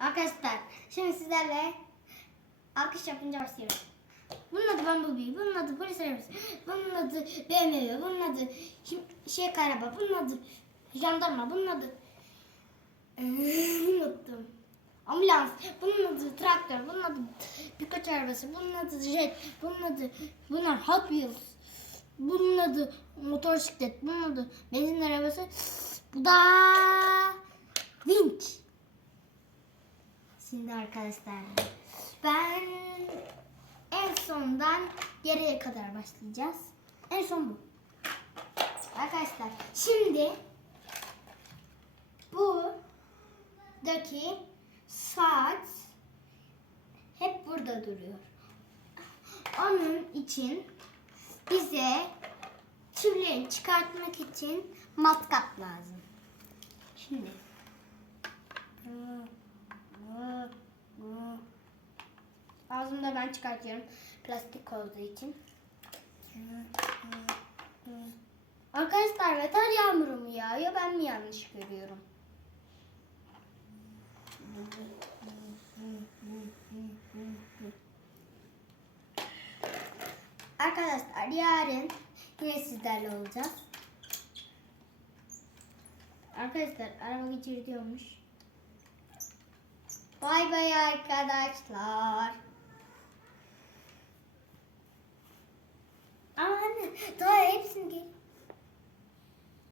Arkadaşlar şimdi sizlerle alkış yapınca başlıyorum. Bunun adı Bumblebee, bunun adı polis arabası, bunun adı BMW, bunun adı şey araba, bunun adı jandarma, bunun adı unuttum. Ambulans, bunun adı traktör, bunun adı birkaç arabası, bunun adı jet, bunun adı bunlar Hot Wheels, bunun adı motosiklet, bunun adı benzin arabası, bu da vinç. Şimdi arkadaşlar ben en sondan geriye kadar başlayacağız. En son bu. Arkadaşlar şimdi buradaki saat hep burada duruyor. Onun için bize tüylerini çıkartmak için matkap lazım. Şimdi Ağzımda ben çıkartıyorum. Plastik olduğu için. Arkadaşlar metal yağmuru mu yağıyor? Ben mi yanlış görüyorum? Arkadaşlar yarın yine sizlerle olacağız. Arkadaşlar araba geçiriyormuş. Bay bay arkadaşlar. Entonces,